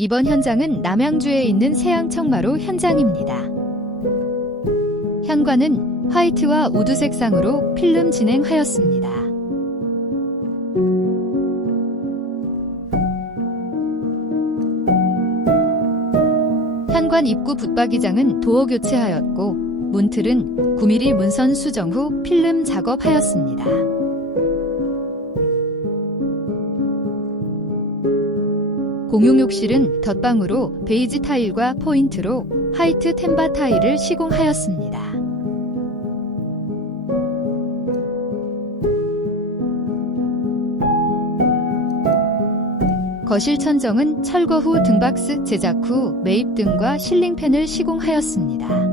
이번 현장은 남양주에 있는 세양청마루 현장입니다. 현관은 화이트와 우드 색상으로 필름 진행하였습니다. 현관 입구 붙박이장은 도어 교체하였고 문틀은 9mm 문선 수정 후 필름 작업하였습니다. 공용 욕실은 덧방으로 베이지 타일과 포인트로 화이트 템바 타일을 시공하였습니다. 거실 천정은 철거 후 등박스 제작 후 매입 등과 실링팬을 시공하였습니다.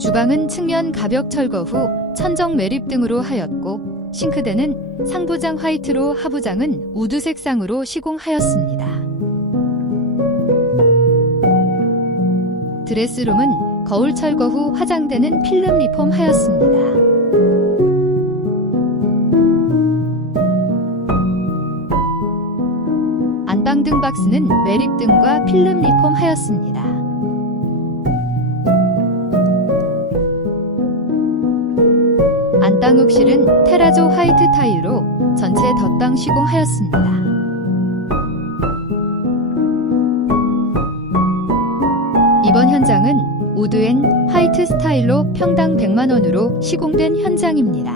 주방은 측면 가벽 철거 후 천정 매립 등으로 하였고 싱크대는 상부장 화이트로 하부장은 우드 색상으로 시공하였습니다. 드레스룸은 거울 철거 후 화장대는 필름 리폼 하였습니다. 안방 등 박스는 매립 등과 필름 리폼 하였습니다. 안방 욕실은 테라조 화이트 타일로 전체 덧방 시공하였습니다. 이번 현장은 우드앤 화이트 스타일로 평당 100만원으로 시공된 현장입니다.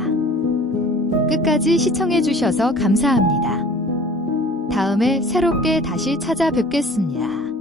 끝까지 시청해주셔서 감사합니다. 다음에 새롭게 다시 찾아뵙겠습니다.